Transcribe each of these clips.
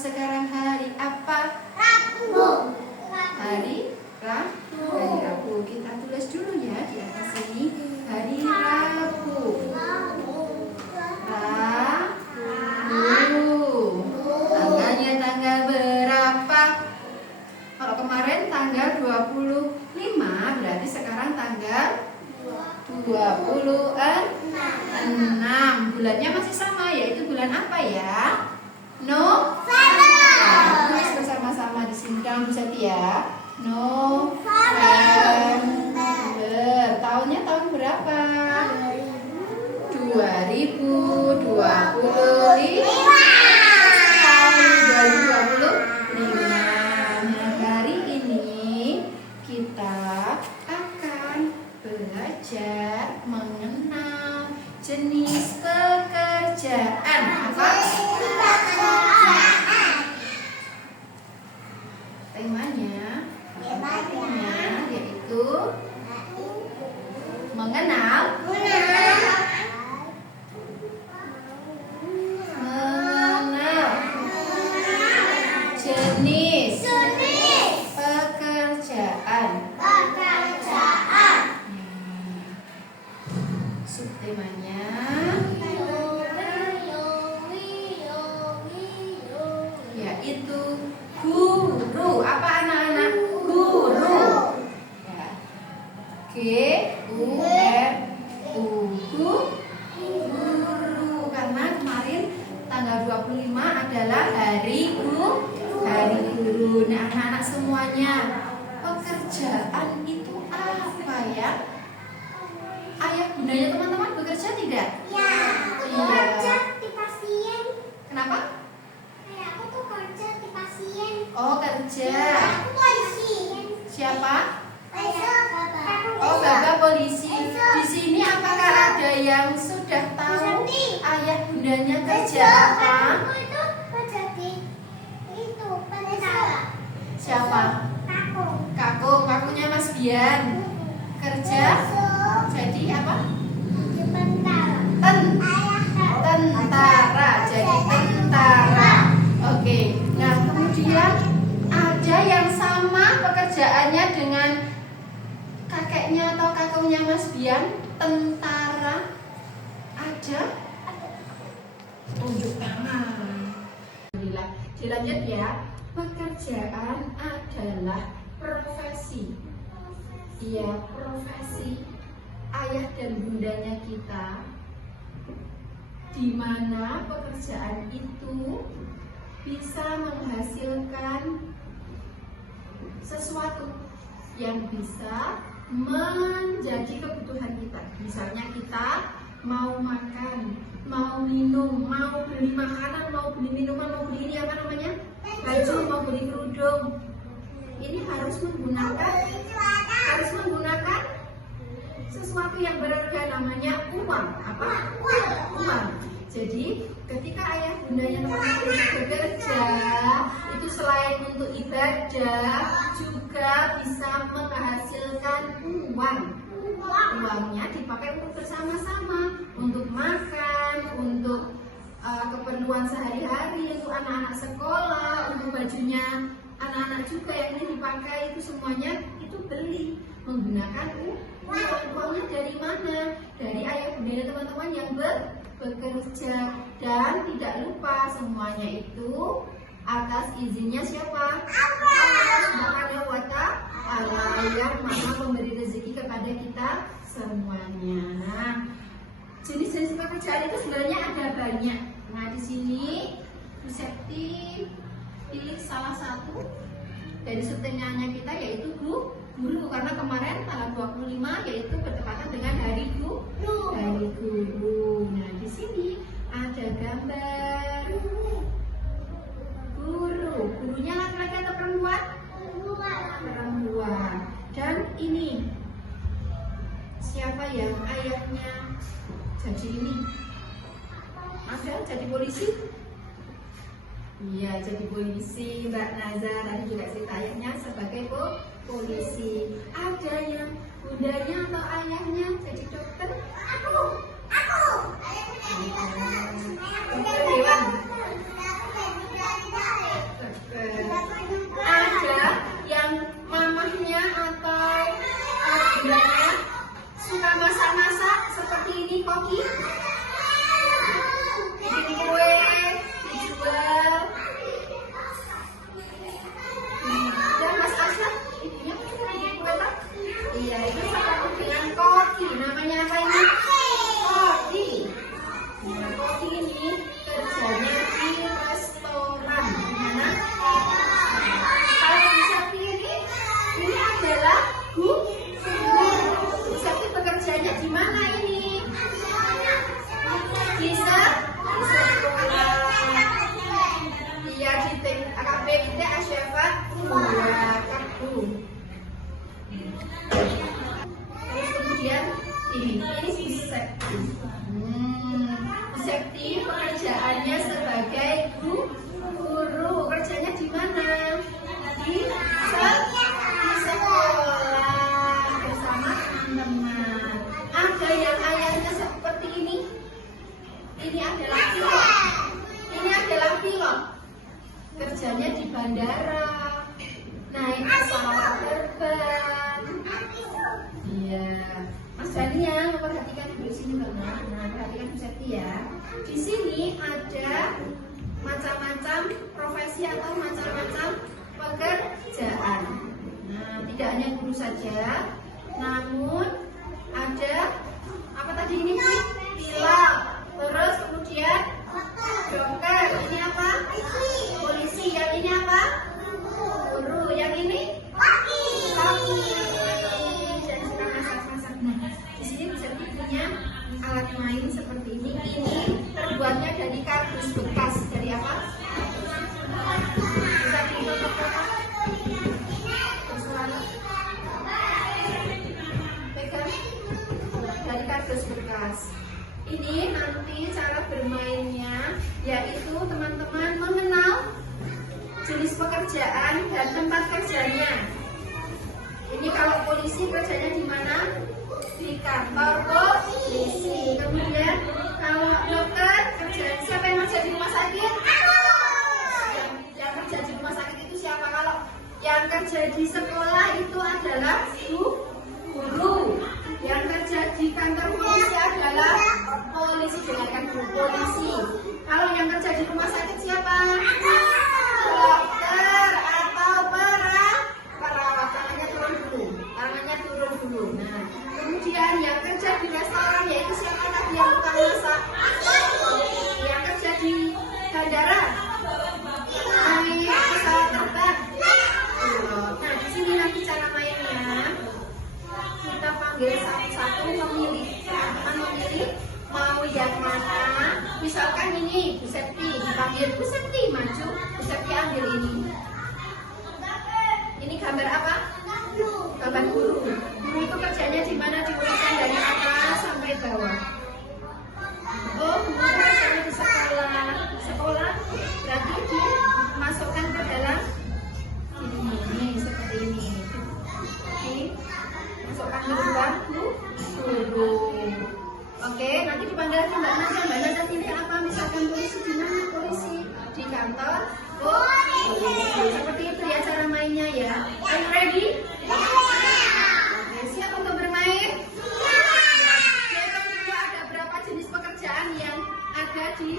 sekarang hari apa? Rabu. Hari Rabu. Hari Rabu. Kita tulis dulu ya di atas ini. Hari Rabu. Rabu. Tanggalnya tanggal berapa? Kalau kemarin tanggal 25, berarti sekarang tanggal 26. Bulannya masih sama, yaitu bulan apa ya? November. Tulis bersama-sama di sini dalam buku ya. November. Tahunnya tahun berapa? 2025. Tahun 2025. Nah, hari ini kita akan belajar mengenal jenis pekerjaan. Apa? Temanya yaitu mengenal jenis pekerjaan. Subtemanya yaitu guru. Apa anak-anak? Guru. Ya. G-U-R-U. Guru. Karena kemarin tanggal 25 adalah hari guru. Nah, anak-anak semuanya, pekerjaan itu apa ya? Ayah bundanya teman-teman bekerja tidak? Ya, aku kerja di pasien. Kenapa? Aku tuh kerja di pasien. Oh, kerja. Aku polisi. Siapa? Bapak. Oh, Bapak polisi. Di sini apakah ada yang sudah tahu ayah bundanya kerja apa? Aku itu kerja di itu penjara. Siapa? Kakunya Mas Bian. Kerja jadi apa? Tentara. Jadi tentara. Oke. Nah, kemudian ada yang sama pekerjaannya dengan kakeknya atau kakunya Mas Bian, tentara. Ada? Tunjuk tangan. Alhamdulillah. Dilanjut ya. Pekerjaan adalah profesi. Iya, profesi ayah dan bundanya kita, di mana pekerjaan itu bisa menghasilkan sesuatu yang bisa menjadi kebutuhan kita. Misalnya kita mau makan, mau minum, mau beli makanan, mau beli minuman, mau beli ini apa namanya? Baju, mau beli kerudung. Ini harus menggunakan sesuatu yang berharga, namanya uang. Apa? Uang. Jadi ketika ayah bundanya teman-teman bekerja, itu selain untuk ibadah juga bisa menghasilkan uang. Uangnya dipakai untuk bersama-sama, untuk makan, untuk keperluan sehari-hari, untuk anak-anak sekolah, untuk bajunya anak-anak juga yang ini dipakai, itu semuanya itu beli menggunakan uang. Uangnya dari mana? Dari ayah bunda teman-teman yang bekerja. Dan tidak lupa semuanya itu atas izinnya siapa? Allah Subhanahu wa Ta'ala, yang Maha pemberi rezeki kepada kita semuanya. Nah, jenis-jenis pekerjaan itu sebenarnya ada banyak. Nah, di sini Bu Septi pilih salah satu dari subtemanya kita, yaitu guru. Karena kemarin tanggal 25 yaitu bertepatan dengan hari guru. Nah, di sini ada gambar guru. Gurunya laki-laki atau perempuan? Perempuan. Dan ini siapa yang ayahnya jadi ini? Ada jadi polisi? Iya, jadi polisi. Mbak Naza tadi juga cerita ayahnya sebagai polisi. Ada yang bundanya atau ayahnya jadi dokter? Aku. Dokter hewan. Mbaknya suka masak-masak seperti ini, koki. Bikin kue, dijual. Dan Mas Asyad, ibunya bikin kue lah. Iya, itu sama dengan koki. Namanya apa ini? Koki. Nah, koki ini kerjanya di restoran. Gimana? Kalau bisa ini adalah guru. Sakti bekerjanya di mana ini? Bisa sekolah. Iya di AKP kita Asyafat Kabu. Terus kemudian ini Sakti. Sakti pekerjaannya sebagai guru. Kerjanya di mana? Di sekolah bersama teman-teman. Ada yang ayahnya seperti ini. Ini adalah pilot. Ini adalah pilot. Kerjanya di bandara. Naik pesawat terbang. Iya. Mas Dania memperhatikan di sini banget. Nah, perhatikan Bu Septi ya. Di sini ada macam-macam profesi atau macam-macam pekerjaan. Nah, tidak hanya guru saja, namun ada apa tadi ini? Pilot. Terus kemudian dokter. Ini apa? Polisi. Yang ini apa? Guru. Yang ini? Koki. Dan suka masak-masak. Nah, di sini bisa punya alat main seperti ini. Ini terbuatnya dari kardus bekas. Dari apa? Bisa dibentuk apa? Pegang dari kardus bekas. Ini nanti cara bermainnya yaitu teman-teman mengenal jenis pekerjaan dan tempat kerjanya. Ini kalau polisi kerjanya di mana? Di kantor polisi. Kemudian kalau dokter kerja, siapa yang kerja di rumah sakit? Yang kerja di rumah sakit itu siapa? Kalau yang kerja di sekolah itu adalah guru. Yang kerja di kantor polisi adalah polisi. Dengarkan dulu, polisi. Kalau yang kerja di rumah sakit siapa? Dokter atau perawat. Tangannya turun dulu. Nah, kemudian yang kerja di restoran yaitu siapa tadi yang tukang masak? Yang kerja di bandara, naik pesawat terbang. Nah, di sini nanti cara mainnya kita panggil satu-satu, memilih. Teman-teman memilih mau yang mana. Misalkan ini Bu Septi, dipanggil Bu Septi maju, Bu Septi ambil ini. Ini gambar apa? Gambar guru. Guru itu kerjanya di mana? Diurutkan dari atas sampai bawah. Oh, guru kerjanya di sekolah. Sekolah berarti dimasukkan ke dalam ini seperti ini. Masukkan ke ruang guru. Oke, nanti dipanggil lagi Mbak Naza. Mbak Naza pilih apa? Misalkan polisi di mana? Polisi di kantor polisi. Seperti itu ya cara mainnya ya. Are you ready? Oke, siap untuk bermain? Hitung dulu ada berapa jenis pekerjaan yang ada di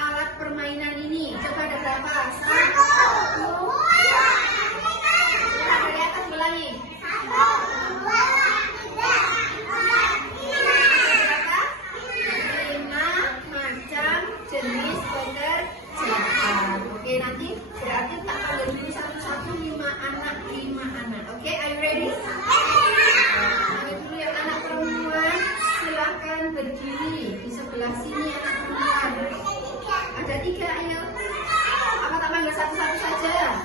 alat permainan ini. Coba ada berapa? 1, 2, dari atas ulangi. 1, 2, 5 macam jenis pekerjaan. Oke, nanti berarti tak panggil dulu satu-satu 5 anak. Oke, are you ready? Panggil dulu yang anak perempuan, silahkan berdiri di sebelah sini anak perempuan. Ada 3, ayo. Apa tak panggil satu-satu saja?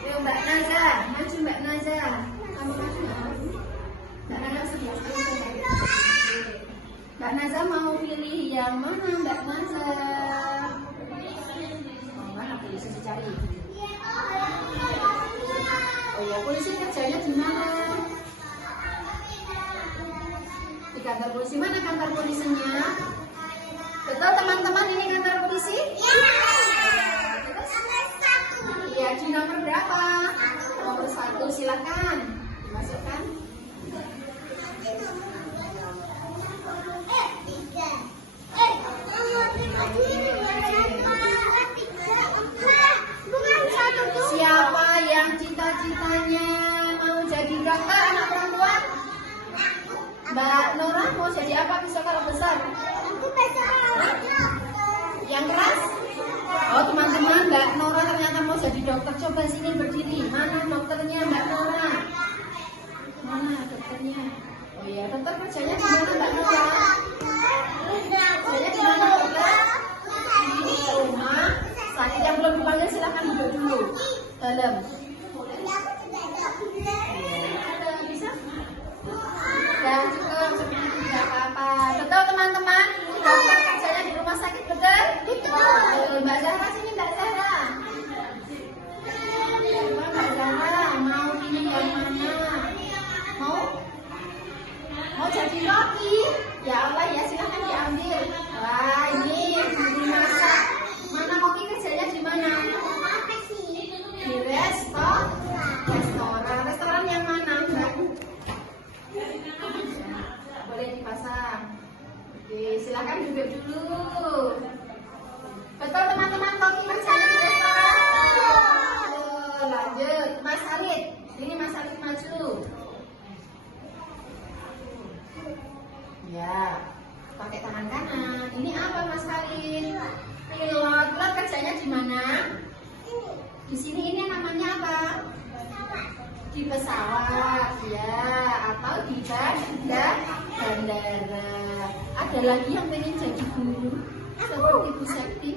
Ayo Mbak Naza, maju Mbak Naza. Kamu maju Mbak Naza sebelah sini. Mbak Naza mau pilih yang mana Mbak Naza? Mana polisi dicari? Oh ya, polisi kerjanya di mana? Di kantor polisi. Mana kantor polisinya? Betul teman-teman, ini kantor polisi? Iya, di nomor berapa? Nomor 1, silakan dimasukkan. mau jadi apa besok kalau besar? Aku besar. Yang keras? Oh teman-teman, Mbak Nora ternyata mau jadi dokter. Coba sini berdiri. Mana dokternya Mbak Nora? Mana dokternya? Oh iya, dokter kerjanya di mana Mbak Nora? Kerjanya di mana dokter? Di rumah. Sakit yang belum dipanggil silahkan duduk dulu. Dalam. Bisa? Dan cukup seperti tidak apa-apa. Betul teman-teman? Dokter kerjanya di rumah sakit betul? Betul. Mbak Zahra sini Mbak Zahra. Mbak Zahra mau pilih yang mana? Mau jadi roti? Ya Allah ya silahkan diambil. Wah ini juru masak. Mana Koki kerjanya di mana? Di restoran. Restoran yang mana Mbak? Boleh dipasang. Oke, silakan duduk dulu. Betul teman-teman, Koki kerjanya di restoran. Lanjut, Mas Alid. Ini Mas Alid maju. Ya, pakai tangan kanan. Ini apa Mas Alid? Pilot. Pilot kerjanya di mana? Di sini ini namanya apa? Di pesawat ya, atau di bandara. Ada lagi yang pengen jadi guru seperti Bu Sekti?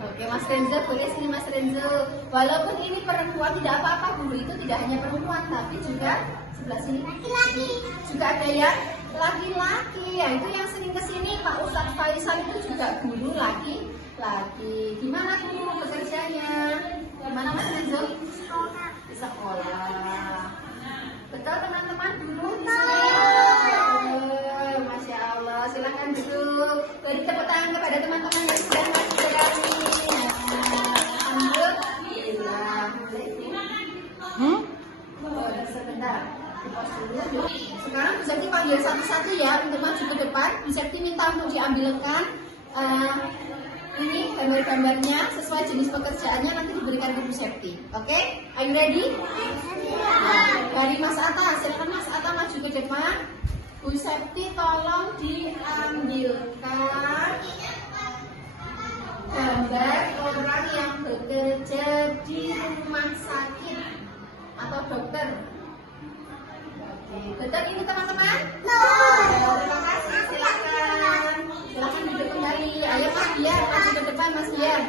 Oke Mas Renzo, boleh sini Mas Renzo. Walaupun ini perempuan tidak apa-apa, guru itu tidak hanya perempuan tapi juga sebelah sini laki-laki. Juga ada yang laki-laki, ya itu yang sering kesini Pak Ustadz Faisal itu juga guru laki-laki. Gimana guru bekerjanya? Gimana Mas Renzo? Di sekolah. Betul teman-teman dulu di sini. Masya Allah, silahkan duduk. Beri tepuk tangan kepada teman-teman yang sudah masuk ke kami. Alhamdulillah. Sebentar. Sekarang bisa dipanggil satu-satu ya untuk maju ke depan. Bisa diminta untuk diambilkan ini gambar-gambarnya sesuai jenis pekerjaannya nanti diberikan ke Bu Septi. Oke? Are you ready? Dari Mas Atta, silakan Mas Atta maju ke depan. Bu Septi tolong diambilkan gambar orang yang bekerja di rumah sakit atau dokter. Oke, betul ini teman-teman? Terima kasih, silakan. Silakan duduk kembali. Ayo Mas Biar, maju ke depan Mas Biar.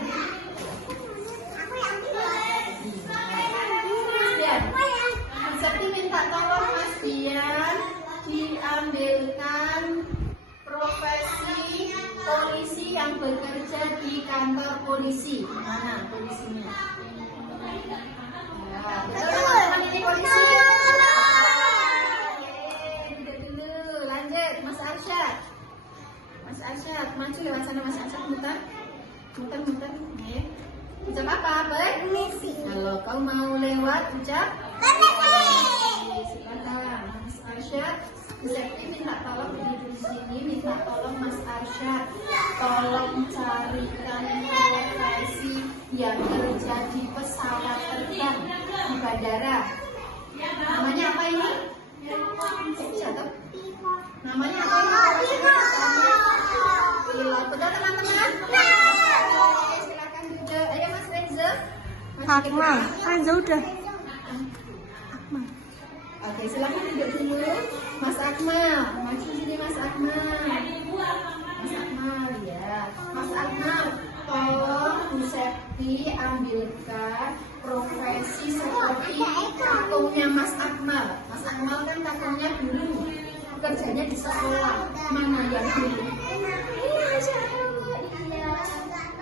Mas Septi minta tolong Mas Biar diambilkan profesi polisi yang bekerja di kantor polisi. Mana polisinya? Ya, betul teman-teman ini polisi. Mas Arsyad. Mas Arsyad, maju lewat sana Mas Arsyad, muter. Nih. Ucap apa? Permisi. Kalau kau mau lewat, ucap permisi. Silakan Mas Arsyad. Sekti minta tolong di sini, minta tolong Mas Arsyad. Tolong carikan profesi yang kerja di pesawat terbang di bandara. Namanya apa ini? Jatuh. Namanya apa? Pilot. Betul teman-teman? Silakan duduk. Ayo Mas Renzo. Akmal, Renzo udah. Akmal. Oke, silakan duduk dulu. Mas Akmal, maju sini Mas Akmal. Mas Akmal ya. Mas Akmal, tolong Bu Septi ambilkan profesi seperti kakungnya Mas Akmal. Mas Akmal kan kakungnya dulu kerjanya di sekolah. Mana yang dulu?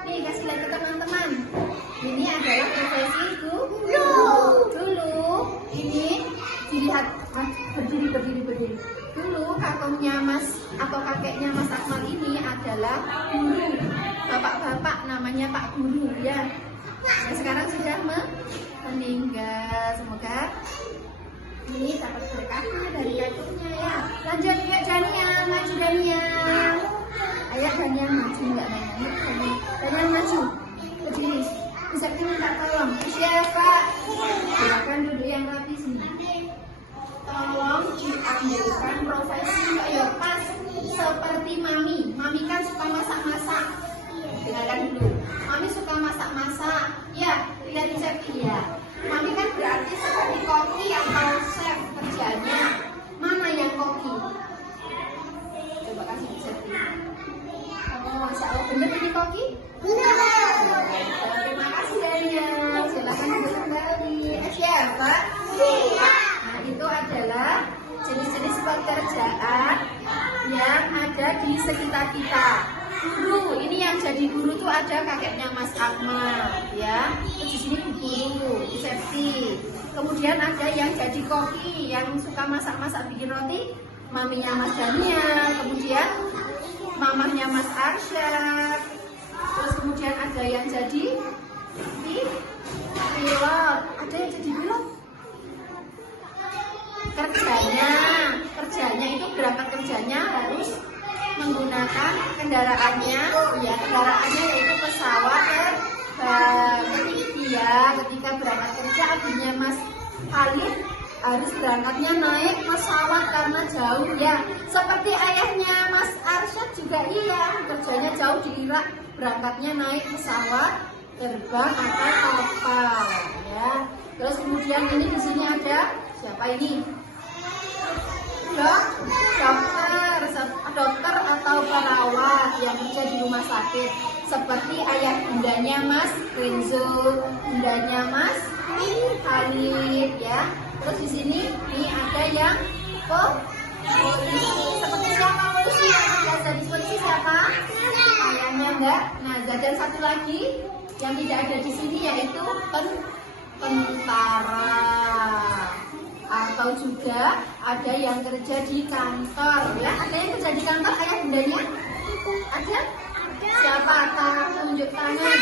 Nih kasih lihat ke teman-teman. Ini adalah profesi dulu. Ini dilihat berdiri. Dulu kakungnya Mas atau kakeknya Mas Akmal ini adalah guru. Bapak-bapak namanya Pak Guru ya. Nah, sekarang sudah meninggal. Semoga ini dapat berkahnya dari kakeknya ya. Lanjut yuk Dania, maju Dania. Ayo Dania maju, enggak nanya. Dania maju. Berdiri. Bisa minta tolong. Siapa? Silakan duduk yang rapi sini. Tolong diambilkan profesi. Ayo pas. seperti mami. Mami kan suka masak-masak. Dengarkan dulu. Mami suka masak-masak. Ya, lihat Septi ya. Mami kan berarti seperti koki atau chef kerjanya. Mana yang koki? Coba kasih Septi. Oh, Masya Allah, bener ini koki? Terima kasih Daniel. Silakan duduk kembali. Siapa? Nah, itu adalah jenis-jenis pekerjaan yang ada di sekitar kita. Guru, ini yang jadi guru tuh ada kakeknya Mas Ahmad, ya. Terus di sini Bu Guru, Bu Septi. Kemudian ada yang jadi koki, yang suka masak-masak bikin roti, maminya Mas Daniel. Kemudian mamahnya Mas Arsyad. Terus kemudian ada yang jadi pilot. Ada yang jadi pilot? Kerjanya itu berangkat kerjanya harus menggunakan kendaraannya, ya kendaraannya yaitu pesawat terbang. Dia ketika berangkat kerja, adiknya Mas Khalid harus berangkatnya naik pesawat karena jauh, ya. Seperti ayahnya Mas Arsyad juga iya, kerjanya jauh di Irak, berangkatnya naik pesawat terbang atau kapal, ya. Terus kemudian ini di sini ada siapa ini? Dokter atau perawat yang kerja di rumah sakit, seperti ayah bundanya Mas Renzo, bundanya Mas Khalid, ya. Terus di sini ini ada yang polisi. Seperti siapa polisi yang biasa di polisi siapa? Ayahnya enggak. Nah, dan satu lagi yang tidak ada di sini yaitu tentara. Atau juga ada yang kerja di kantor, ya. Ada yang kerja di kantor ayah bundanya? Ada? Siapa? Tunjuk tangan.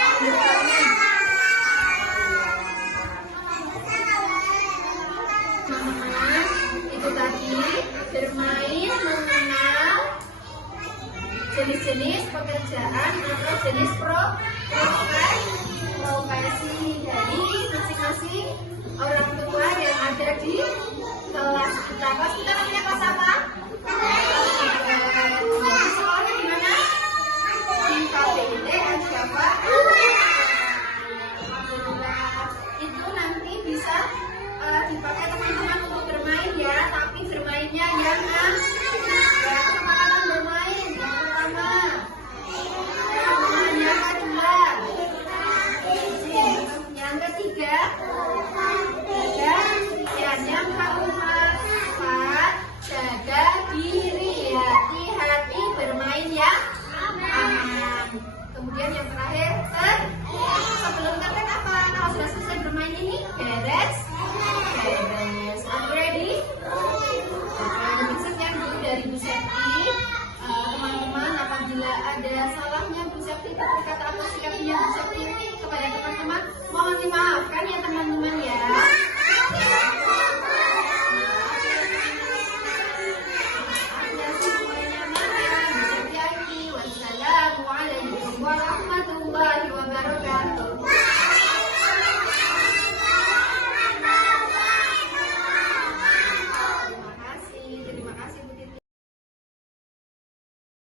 Tunjuk tangan. Itu tadi bermain mengenal jenis-jenis pekerjaan atau jenis profesi dari masing-masing orang tua yang ada di kelas kita. Kelas kita namanya kelas apa? Sekolahnya di mana? Di KBD ada apa? Itu nanti bisa dipakai teman-teman untuk bermain, ya. Tapi bermainnya yang